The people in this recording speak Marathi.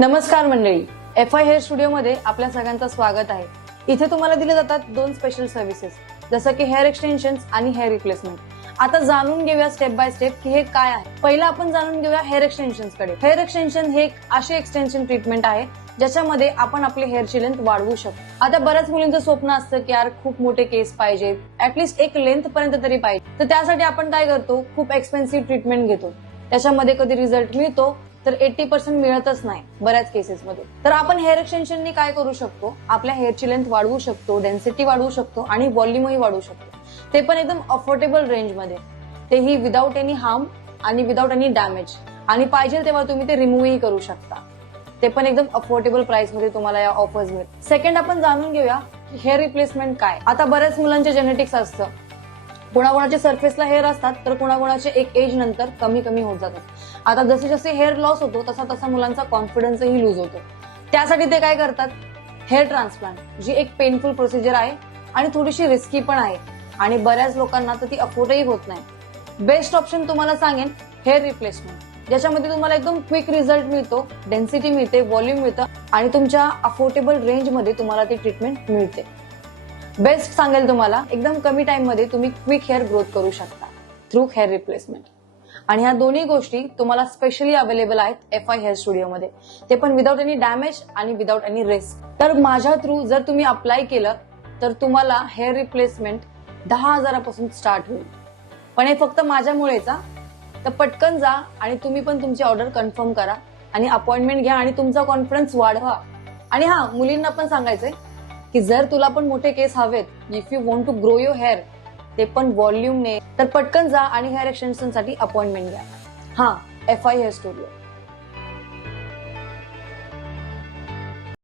नमस्कार मंडळी, FI हेअर स्टुडिओ मध्ये आपल्या सगळ्यांचं स्वागत आहे। इथे तुम्हाला दिले जातात दोन स्पेशल सर्व्हिसेस, जसं की हेअर एक्सटेन्शन्स आणि हेअर रिप्लेसमेंट। आता जाणून घेऊया स्टेप बाय स्टेप की हे काय आहे। पहिला आपण जाणून घेऊया हेअर एक्सटेन्शन्स कडे। हेअर एक्सटेन्शन हे एक अशी एक्सटेन्शन ट्रीटमेंट आहे ज्याच्यामध्ये आपण आपली हेअरची लेंथ वाढवू शकतो। आता बऱ्याच मुलींचं स्वप्न असतं की यार खूप मोठे केस पाहिजे, ऍटलीस्ट एक लेंथ पर्यंत तरी पाहिजे। तर त्यासाठी आपण काय करतो, खूप एक्सपेन्सिव्ह ट्रीटमेंट घेतो। त्याच्यामध्ये कधी रिझल्ट मिळतो तर 80% मिळतच नाही बऱ्याच केसेसमध्ये। तर आपण हेअर एक्सटेन्शननी काय करू शकतो, आपल्या हेअरची लेंथ वाढवू शकतो, डेन्सिटी वाढवू शकतो आणि व्हॉल्यूमही वाढवू शकतो, ते पण एकदम अफोर्डेबल रेंजमध्ये, तेही विदाउट एनी हार्म आणि विदाउट एनी डॅमेज। आणि पाहिजे तेव्हा तुम्ही ते रिमूव्हही करू शकता, ते पण एकदम अफोर्डेबल प्राइस मध्ये तुम्हाला या ऑफर्स मिळतात। सेकंड आपण जाणून घेऊया की हेअर रिप्लेसमेंट काय। आता बऱ्याच मुलांचे जेनेटिक्स असतं, कोणाकोणाचे सरफेसला हेअर असतात तर कोणाकोणाचे एक एज नंतर कमी कमी होत जातात। आता जसे जसे हेअर लॉस होतो तसा तसा मुलांचा कॉन्फिडन्सही लूज होतो। त्यासाठी ते काय करतात, हेअर ट्रान्सप्लांट, जी एक पेनफुल प्रोसिजर आहे आणि थोडीशी रिस्की पण आहे आणि बऱ्याच लोकांना तर ती अफोर्डही होत नाही। बेस्ट ऑप्शन तुम्हाला सांगेन हेअर रिप्लेसमेंट, ज्याच्यामध्ये तुम्हाला एकदम क्विक रिझल्ट मिळतो, डेन्सिटी मिळते, व्हॉल्यूम मिळतं आणि तुमच्या अफोर्डेबल रेंजमध्ये तुम्हाला ती ट्रीटमेंट मिळते। बेस्ट सांगेल तुम्हाला, एकदम कमी टाइम मध्ये तुम्ही क्विक हेअर ग्रोथ करू शकता थ्रू हेअर रिप्लेसमेंट। आणि ह्या दोन्ही गोष्टी तुम्हाला स्पेशली अवेलेबल आहेत FI हेअर स्टुडिओ मध्ये, ते पण विदाउट एनी डॅमेज आणि विदाउट एनी रिस्क। तर माझ्या थ्रू जर तुम्ही अप्लाय केलं तर तुम्हाला हेअर रिप्लेसमेंट 10,000पासून स्टार्ट होईल। पण हे फक्त माझ्यामुळेच, तर पटकन जा आणि तुम्ही पण तुमची ऑर्डर कन्फर्म करा आणि अपॉइंटमेंट घ्या आणि तुमचा कॉन्फिडन्स वाढवा। आणि हा, मुलींना पण सांगायचंय की जर तुला पण मोठे केस हवेत, if you want to grow your hair, ते पण व्हॉल्यूमने, तर पटकन जा आणि हेअर एक्सटेन्शन साठी अपॉइंटमेंट घ्या। FI hair studio.